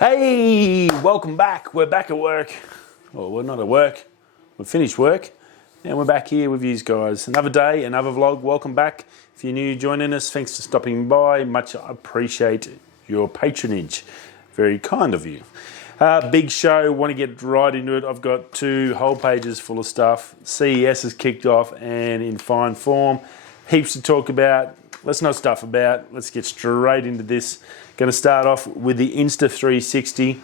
Hey, welcome back. We're back at work. Well, we're not at work. We've finished work and we're back here with you guys. Another day, another vlog. Welcome back. If you're new joining us, thanks for stopping by. Much appreciate your patronage. Very kind of you. Big show. Want to get right into it. I've got 2 whole pages full of stuff. CES has kicked off and in fine form. Heaps to talk about. Let's not stuff about. Let's get straight into this. Going to start off with the Insta 360.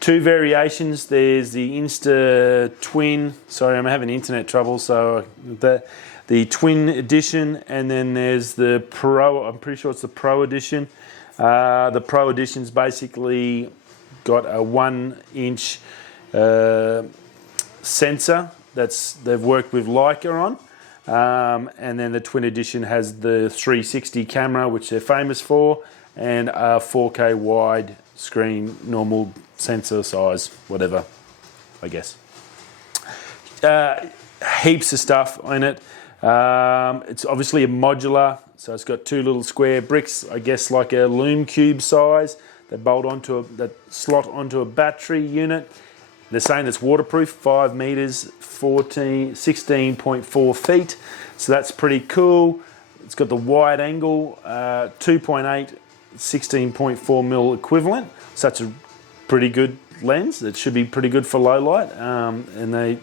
2 variations. There's the Insta Twin. Sorry, I'm having internet trouble. So the Twin edition, and then there's the Pro. I'm pretty sure it's the Pro edition. The Pro edition's basically got a 1-inch sensor they've worked with Leica on. And then the Twin edition has the 360 camera, which they're famous for, and a 4K wide screen, normal sensor size, whatever, I guess. Heaps of stuff in it. It's obviously a modular, so it's got 2 little square bricks, I guess like a loom cube size, that slot onto a battery unit. They're saying it's waterproof, 5 meters, 16.4 feet. So that's pretty cool. It's got the wide angle, 2.8, 16.4 mil equivalent. So that's a pretty good lens. It should be pretty good for low light. And they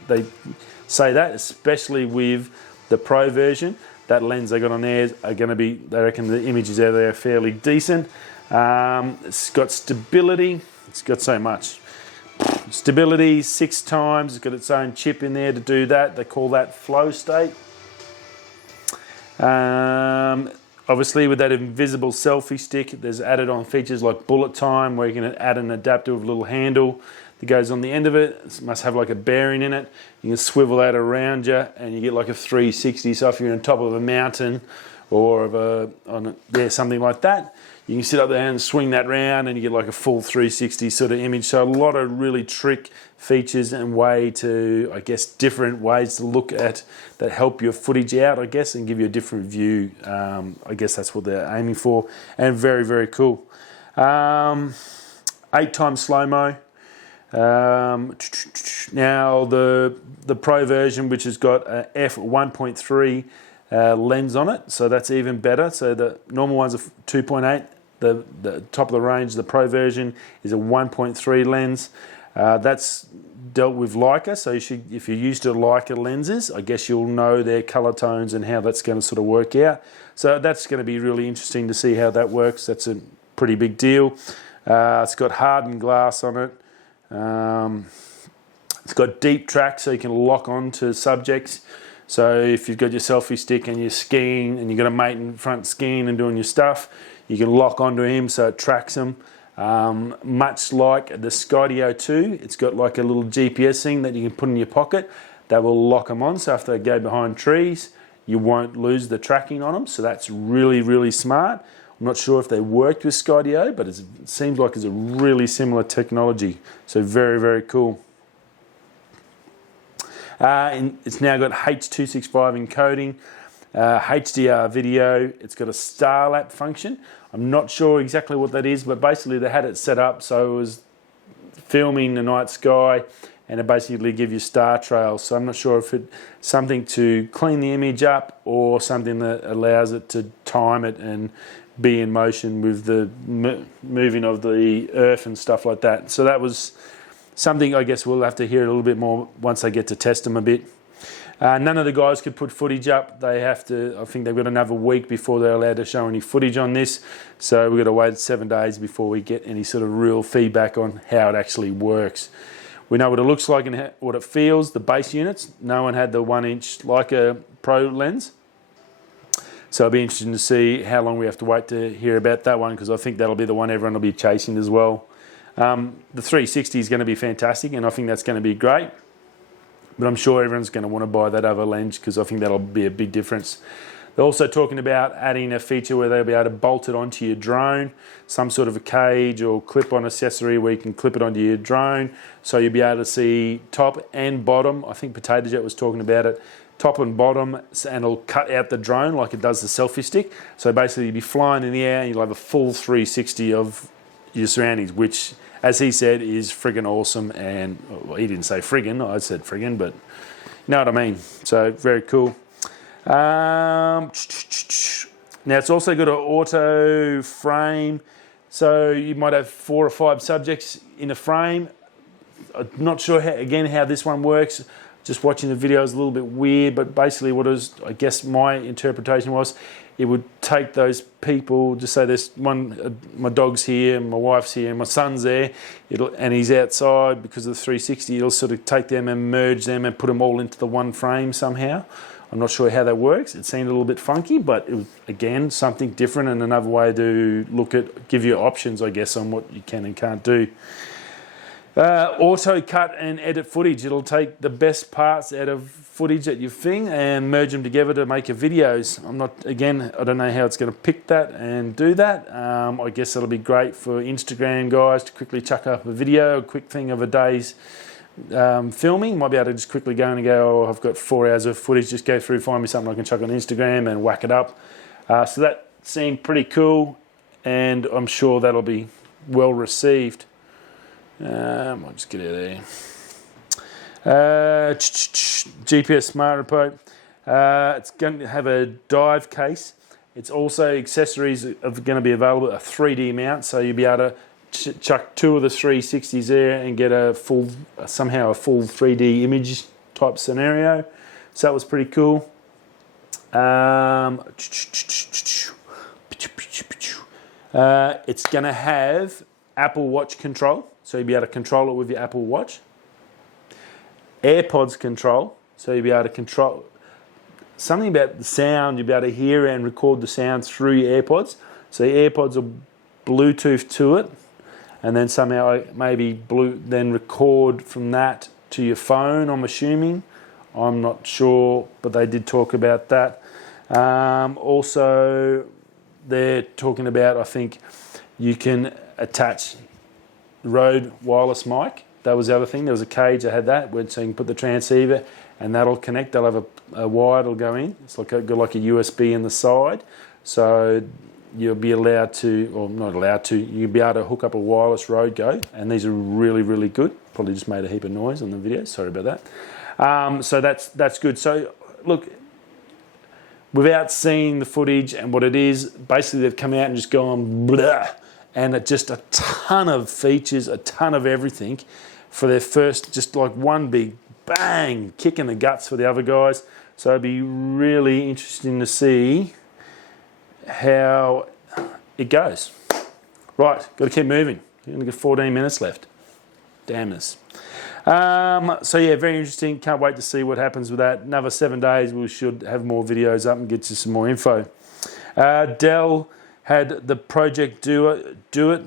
say that, especially with the Pro version. That lens they got on there are going to be, they reckon the images out there are fairly decent. It's got stability. It's got so much. Stability 6 times. It's got its own chip in there to do that. They call that flow state. Obviously with that invisible selfie stick, there's added on features like bullet time, where you can add an adaptive little handle that goes on the end of it. It must have like a bearing in it. You can swivel that around you and you get like a 360. So if you're on top of a mountain or something like that, you can sit up there and swing that round and you get like a full 360 sort of image. So a lot of really trick features and different ways to look at that help your footage out, I guess, and give you a different view. I guess that's what they're aiming for, and very, very cool. 8 times slow-mo. Now the Pro version, which has got a f1.3 lens on it, so that's even better. So the normal one's a 2.8. The top of the range, the Pro version, is a 1.3 lens. That's dealt with Leica, so if you're used to Leica lenses, I guess you'll know their color tones and how that's going to sort of work out. So that's going to be really interesting to see how that works. That's a pretty big deal. It's got hardened glass on it. It's got deep track, so you can lock on to subjects. So if you've got your selfie stick and you're skiing and you've got a mate in front skiing and doing your stuff, you can lock onto him so it tracks him. Much like the Skydio 2, it's got like a little GPS thing that you can put in your pocket that will lock them on. So if they go behind trees, you won't lose the tracking on them. So that's really, really smart. I'm not sure if they worked with Skydio, but it seems like it's a really similar technology. So very, very cool. And it's now got H.265 encoding, HDR video. It's got a star lap function. I'm not sure exactly what that is, but basically they had it set up so it was filming the night sky and it basically gives you star trails. So I'm not sure if it's something to clean the image up or something that allows it to time it and be in motion with the moving of the earth and stuff like that. So that was something I guess we'll have to hear a little bit more once they get to test them a bit. None of the guys could put footage up. They have to, I think they've got another week before they're allowed to show any footage on this. So we've got to wait 7 days before we get any sort of real feedback on how it actually works. We know what it looks like and what it feels, the base units. No one had the 1-inch Leica Pro lens. So it'll be interesting to see how long we have to wait to hear about that one, because I think that'll be the one everyone will be chasing as well. The 360 is going to be fantastic, and I think that's going to be great. But I'm sure everyone's going to want to buy that other lens because I think that'll be a big difference. They're also talking about adding a feature where they'll be able to bolt it onto your drone, some sort of a cage or clip-on accessory where you can clip it onto your drone, so you'll be able to see top and bottom. I think Potato Jet was talking about it. Top and bottom, and it'll cut out the drone like it does the selfie stick. So basically you'll be flying in the air and you'll have a full 360 of your surroundings, which, as he said, is friggin' awesome. And well, he didn't say friggin', I said friggin', but you know what I mean. So very cool. Now it's also got an auto frame, so you might have 4 or 5 subjects in a frame. I'm not sure how this one works. Just watching the video is a little bit weird, but basically what I guess my interpretation was, it would take those people, just say there's one, my dog's here, my wife's here, my son's there, and he's outside because of the 360, it'll sort of take them and merge them and put them all into the one frame somehow. I'm not sure how that works. It seemed a little bit funky, but it was, again, something different and another way to give you options, I guess, on what you can and can't do. Auto cut and edit footage. It'll take the best parts out of footage that you've filmed and merge them together to make your videos. I don't know how it's going to pick that and do that. I guess it'll be great for Instagram guys to quickly chuck up a video, a quick thing of a day's filming. Might be able to just quickly go and go, oh, I've got 4 hours of footage, just go through, find me something I can chuck on Instagram and whack it up. So that seemed pretty cool, and I'm sure that'll be well received. I'll just get out of there. GPS smart remote. It's going to have a dive case. It's also accessories are going to be available, a 3D mount, so you'll be able to chuck 2 of the 360s there and get somehow a full 3D image type scenario. So that was pretty cool. It's going to have Apple Watch control, so you'll be able to control it with your Apple Watch. AirPods control, so you'll be able to control something about the sound. You'll be able to hear and record the sound through your AirPods. So your AirPods will Bluetooth to it, and then somehow maybe then record from that to your phone, I'm assuming. I'm not sure, but they did talk about that. Also, they're talking about, I think, you can attach Rode wireless mic. That was the other thing. There was a cage that had that, so you can put the transceiver and that'll connect. They'll have a wire that'll go in. It's got like a USB in the side. So you'll be allowed to, or not allowed to, you'll be able to hook up a wireless Rode Go, and these are really, really good. Probably just made a heap of noise on the video. Sorry about that. So that's good. So look, without seeing the footage and what it is, basically they've come out and just gone blah, and just a ton of features, a ton of everything for their first, just like one big bang, kick in the guts for the other guys. So it'd be really interesting to see how it goes. Right, got to keep moving. We've only got 14 minutes left. Damn this. So yeah, very interesting. Can't wait to see what happens with that. Another 7 days, we should have more videos up and get you some more info. Dell had the Project Duet,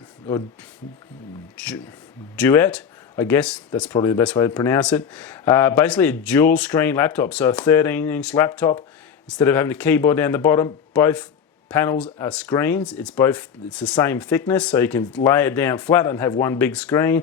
I guess that's probably the best way to pronounce it. Basically a dual screen laptop, so a 13-inch laptop. Instead of having a keyboard down the bottom, both panels are screens. It's the same thickness, so you can lay it down flat and have one big screen.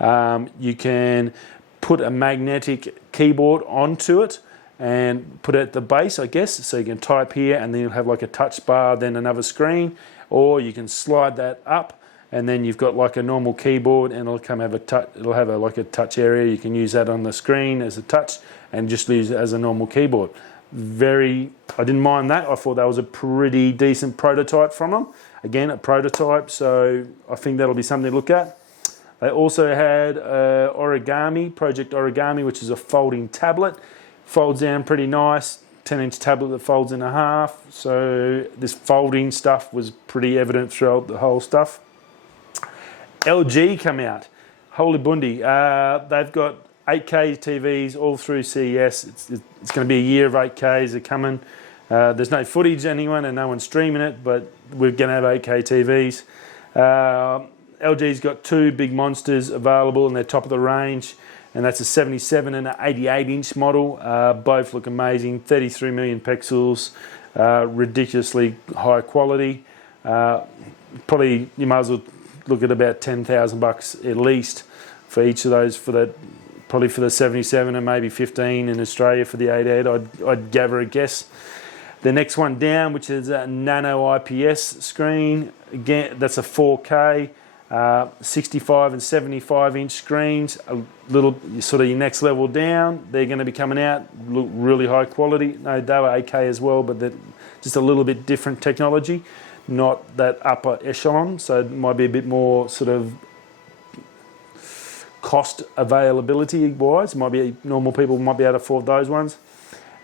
You can put a magnetic keyboard onto it and put it at the base, I guess, so you can type here and then you'll have like a touch bar, then another screen, or you can slide that up and then you've got like a normal keyboard and it'll have like a touch area. You can use that on the screen as a touch and just use it as a normal keyboard. I didn't mind that. I thought that was a pretty decent prototype from them. Again, a prototype, so I think that'll be something to look at. They also had Project Origami, which is a folding tablet. Folds down pretty nice, 10-inch tablet that folds in half. So this folding stuff was pretty evident throughout the whole stuff. LG come out. Holy bundy. They've got 8K TVs all through CES. It's going to be a year of 8Ks are coming. There's no footage anyone and no one's streaming it, but we're going to have 8K TVs. LG's got 2 big monsters available in their top of the range, and that's a 77 and an 88-inch model. Both look amazing, 33 million pixels, ridiculously high quality. Probably you might as well look at about $10,000 at least for each of those, probably for the 77 and maybe 15 in Australia for the 88, I'd gather a guess. The next one down, which is a nano IPS screen, again, that's a 4K. 65 and 75 inch screens, a little sort of your next level down. They're going to be coming out, look really high quality. No, they were 8K as well, but they're just a little bit different technology, not that upper echelon. So it might be a bit more sort of cost availability wise. Might be normal people might be able to afford those ones.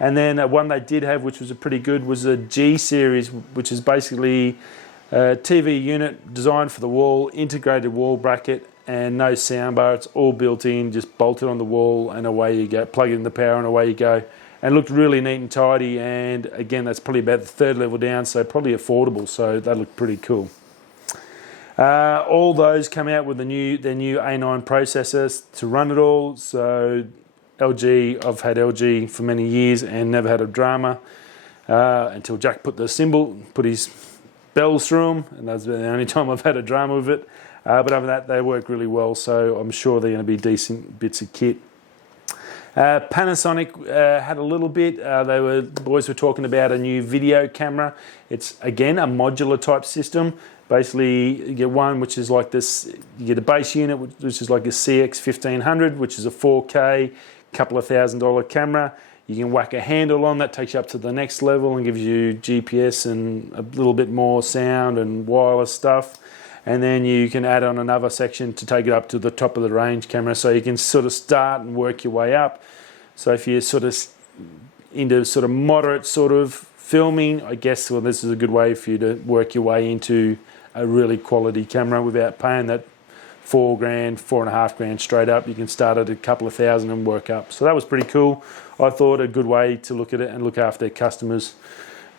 And then one they did have, which was a pretty good, was a G series, which is basically a TV unit designed for the wall, integrated wall bracket, and no soundbar. It's all built in, just bolted on the wall, and away you go. Plug in the power, and away you go. And looked really neat and tidy. And again, that's probably about the third level down, so probably affordable. So that looked pretty cool. All those come out with their new A9 processors to run it all. So LG, I've had LG for many years and never had a drama until Jack put his bells through them, and that's the only time I've had a drama with it. But other than that, they work really well, so I'm sure they're going to be decent bits of kit. Panasonic had a little bit. The boys were talking about a new video camera. It's again a modular type system. Basically, you get one which is like this. You get a base unit which is like a CX1500, which is a 4K, couple of $1,000 camera. You can whack a handle on that, takes you up to the next level and gives you GPS and a little bit more sound and wireless stuff. And then you can add on another section to take it up to the top of the range camera, so you can sort of start and work your way up. So if you're sort of into sort of moderate sort of filming, I guess, well, this is a good way for you to work your way into a really quality camera without paying that $4,000, $4,500 straight up. You can start at a couple of thousand and work up. So that was pretty cool. I thought a good way to look at it and look after their customers.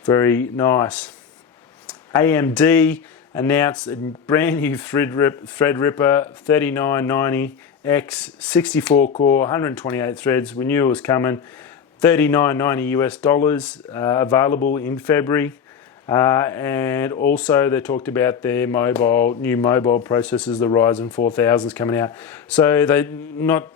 Very nice. AMD announced a brand new Threadripper 3990X, 64 core, 128 threads. We knew it was coming. $39.90 US, available in February. And also they talked about their new mobile processors, the Ryzen 4000s coming out. So they not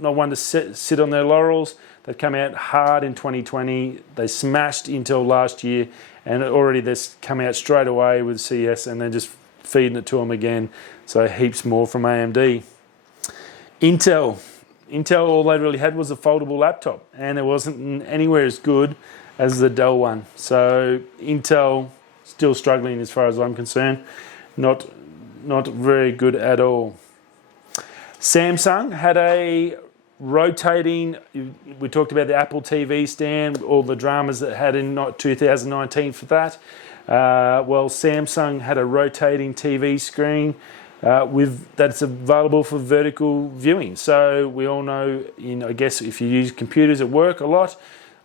one to sit on their laurels. They've come out hard in 2020. They smashed Intel last year, and already they've come out straight away with CS, and they're just feeding it to them again. So heaps more from AMD. Intel, all they really had was a foldable laptop, and it wasn't anywhere as good as the Dell one. So Intel still struggling as far as I'm concerned. Not very good at all. Samsung had a rotating, we talked about the Apple TV stand, all the dramas that had in 2019 for that. Well, Samsung had a rotating TV screen that's available for vertical viewing. So we all know, I guess if you use computers at work a lot,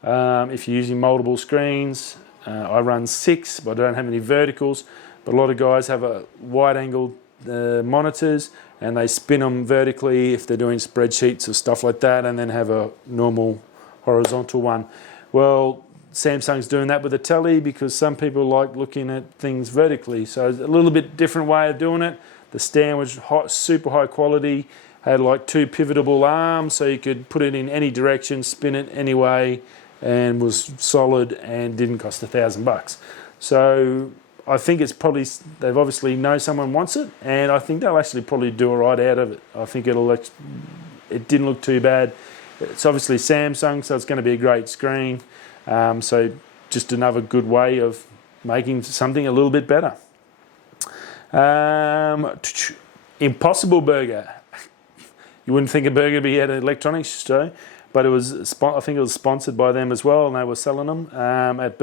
if you're using multiple screens, I run 6, but I don't have any verticals. But a lot of guys have a wide-angle monitors, and they spin them vertically if they're doing spreadsheets or stuff like that, and then have a normal horizontal one. Well, Samsung's doing that with a telly because some people like looking at things vertically. So it's a little bit different way of doing it. The stand was super high quality, had like 2 pivotable arms, so you could put it in any direction, spin it any way, and was solid and didn't cost $1,000. So I think it's probably, they've obviously know someone wants it, and I think they'll actually probably do all right out of it. I think it didn't look too bad. It's obviously Samsung, so it's going to be a great screen. So just another good way of making something a little bit better. Impossible Burger. You wouldn't think a burger would be at an electronics show, but it was. I think it was sponsored by them as well, and they were selling them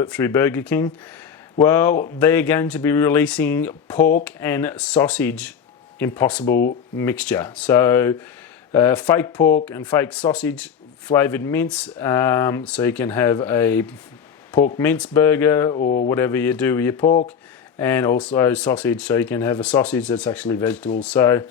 through Burger King. Well, they're going to be releasing pork and sausage Impossible mixture. So fake pork and fake sausage flavoured mince. So you can have a pork mince burger or whatever you do with your pork, and also sausage. So you can have a sausage that's actually vegetables. So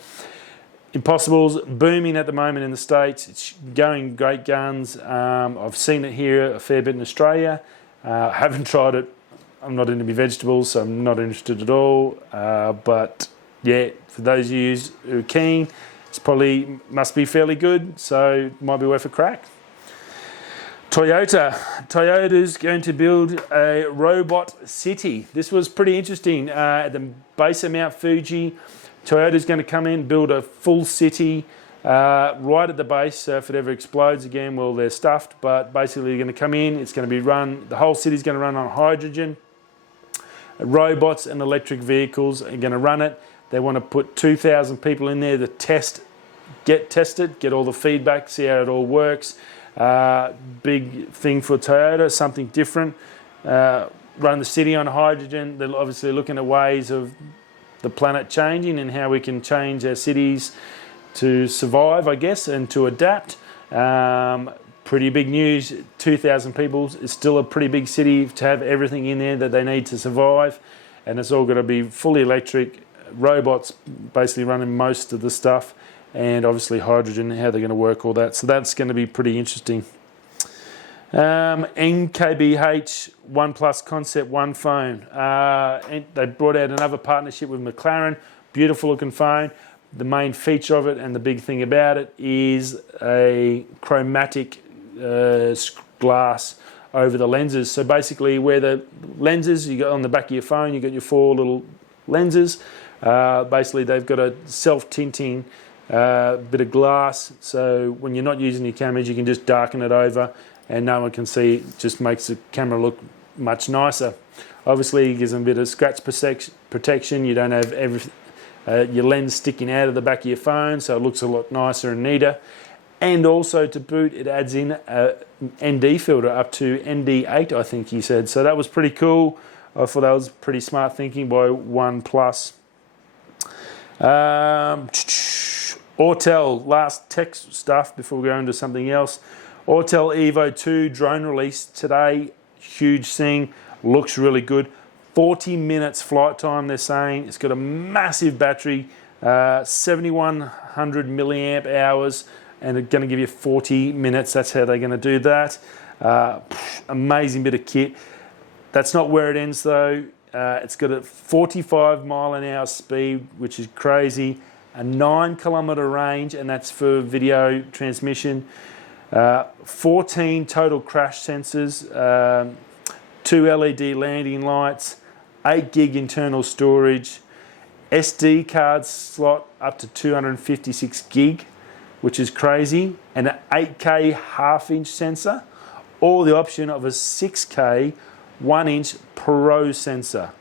Impossible's booming at the moment in the States. It's going great guns. I've seen it here a fair bit in Australia. I haven't tried it. I'm not into vegetables, so I'm not interested at all. But yeah, for those of you who are keen, it's probably must be fairly good, so might be worth a crack. Toyota's going to build a robot city. This was pretty interesting. At the base of Mount Fuji, Toyota's going to come in, build a full city right at the base. So if it ever explodes again, well, they're stuffed. But basically, they're going to come in. It's going to be run. The whole city's going to run on hydrogen. Robots and electric vehicles are going to run it. They want to put 2,000 people in there to get tested, get all the feedback, see how it all works. Big thing for Toyota, something different. Run the city on hydrogen. They're obviously looking at ways of the planet changing and how we can change our cities to survive, I guess, and to adapt. Pretty big news. 2,000 people is still a pretty big city to have everything in there that they need to survive. And it's all going to be fully electric. Robots basically running most of the stuff. And obviously hydrogen, how they're going to work all that. So that's going to be pretty interesting. NKBH OnePlus Concept One phone. They brought out another partnership with McLaren. Beautiful looking phone. The main feature of it and the big thing about it is a chromatic glass over the lenses. So basically where the lenses, you got on the back of your phone, you got your 4 little lenses. Basically they've got a self-tinting bit of glass, so when you're not using your cameras you can just darken it over and no one can see. It just makes the camera look much nicer. Obviously it gives them a bit of scratch protection. You don't have your lens sticking out of the back of your phone, so it looks a lot nicer and neater. And also to boot, it adds in a ND filter up to ND8, I think he said. So that was pretty cool. I thought that was pretty smart thinking by OnePlus. Autel, last tech stuff before we go into something else. Autel Evo 2 drone release today. Huge thing. Looks really good. 40 minutes flight time, they're saying. It's got a massive battery, 7,100 milliamp hours, and it's going to give you 40 minutes. That's how they're going to do that. Amazing bit of kit. That's not where it ends though. It's got a 45 mile an hour speed, which is crazy. A 9 kilometer range, and that's for video transmission. 14 total crash sensors, 2 LED landing lights, 8 gig internal storage, SD card slot up to 256 gig, which is crazy, and an 8K half-inch sensor, or the option of a 6K 1-inch Pro sensor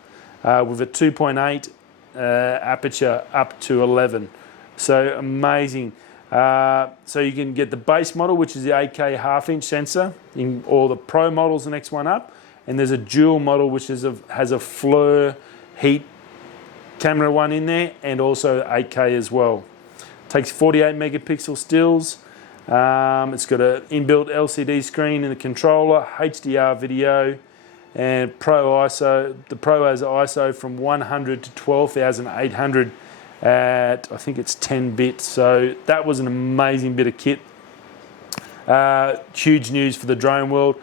with a 2.8 aperture up to 11. So amazing. So you can get the base model, which is the 8K half-inch sensor, or the Pro model's the next one up, and there's a dual model which has a FLIR heat camera one in there, and also 8K as well. Takes 48 megapixel stills. It's got an inbuilt LCD screen in the controller, HDR video, and Pro ISO. The Pro has ISO from 100 to 12,800 at, I think it's 10 bit. So that was an amazing bit of kit. Huge news for the drone world.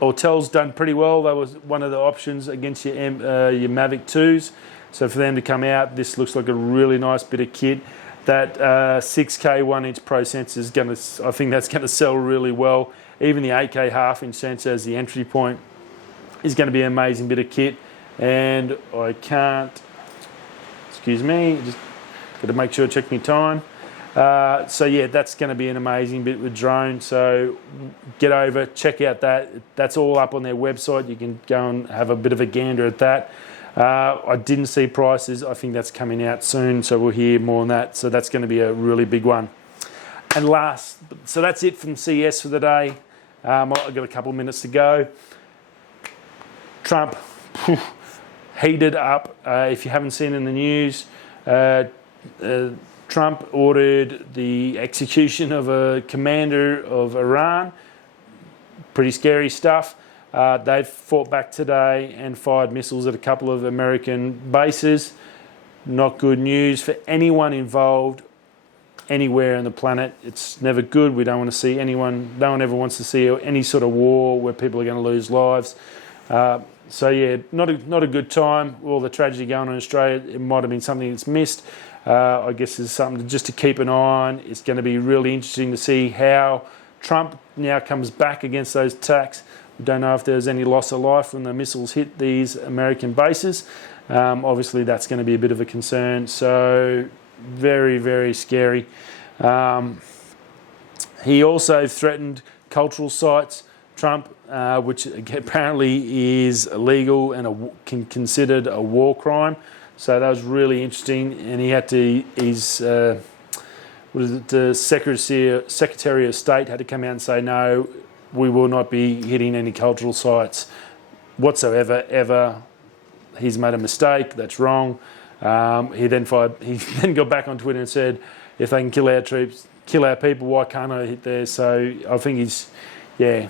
Autel's done pretty well. That was one of the options against your Mavic 2s. So for them to come out, this looks like a really nice bit of kit. That 6K 1-inch Pro sensor is going to, I think that's going to sell really well. Even the 8K half-inch sensor as the entry point is going to be an amazing bit of kit. And I can't, excuse me, just got to make sure I check my time. So yeah, that's going to be an amazing bit with drone. So get over, check out that. That's all up on their website. You can go and have a bit of a gander at that. I didn't see prices. I think that's coming out soon, so we'll hear more on that. So that's going to be a really big one. And last, so that's it from CES for the day. I've got a couple of minutes to go. Trump heated up. If you haven't seen in the news, Trump ordered the execution of a commander of Iran. Pretty scary stuff. They've fought back today and fired missiles at a couple of American bases. Not good news for anyone involved anywhere on the planet. It's never good. We don't want to see anyone, no one ever wants to see any sort of war where people are going to lose lives. So yeah, not a good time. All the tragedy going on in Australia, it might have been something that's missed. I guess there's something just to keep an eye on. It's going to be really interesting to see how Trump now comes back against those attacks. We don't know if there's any loss of life when the missiles hit these American bases. Obviously, that's going to be a bit of a concern. So, very, very scary. He also threatened cultural sites, Trump, which apparently is illegal and considered a war crime. So that was really interesting. And he had to, the Secretary of State had to come out and say, no, we will not be hitting any cultural sites whatsoever, ever. He's made a mistake, that's wrong. He then got back on Twitter and said, if they can kill our troops, kill our people, why can't I hit there? So I think it's a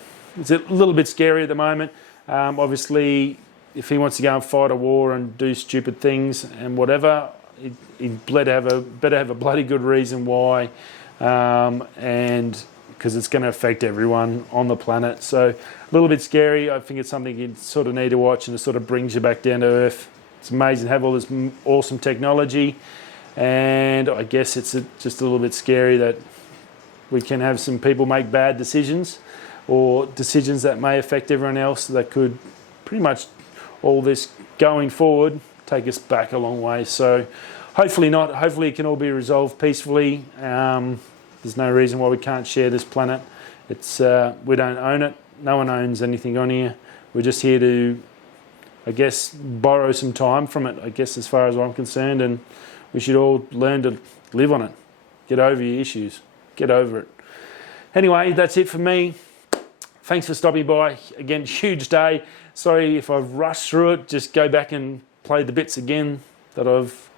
little bit scary at the moment. Obviously, if he wants to go and fight a war and do stupid things and whatever, he'd better have a bloody good reason why, and because it's going to affect everyone on the planet. So a little bit scary. I think it's something you sort of need to watch, and it sort of brings you back down to earth. It's amazing to have all this awesome technology, and I guess it's just a little bit scary that we can have some people make bad decisions, or decisions that may affect everyone else, that could pretty much all this going forward take us back a long way. So hopefully not. Hopefully it can all be resolved peacefully. There's no reason why we can't share this planet. It's we don't own it. No one owns anything on here. We're just here to, I guess, borrow some time from it, I guess, as far as I'm concerned, and we should all learn to live on it. Get over your issues. Get over it. Anyway, that's it for me. Thanks for stopping by. Again, huge day. Sorry if I've rushed through it. Just go back and play the bits again that I've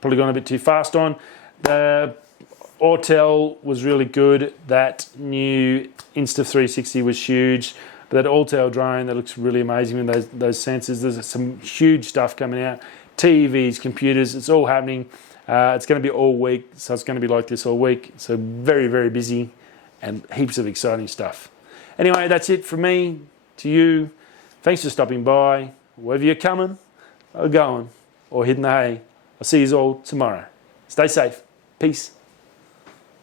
probably gone a bit too fast on. The Autel was really good. That new Insta 360 was huge. But that Autel drone, that looks really amazing with those sensors. There's some huge stuff coming out. TVs, computers, it's all happening. It's going to be all week, so it's going to be like this all week. So very, very busy and heaps of exciting stuff. Anyway, that's it from me to you. Thanks for stopping by. Wherever you're coming or going or hitting the hay, I'll see you all tomorrow. Stay safe. Peace.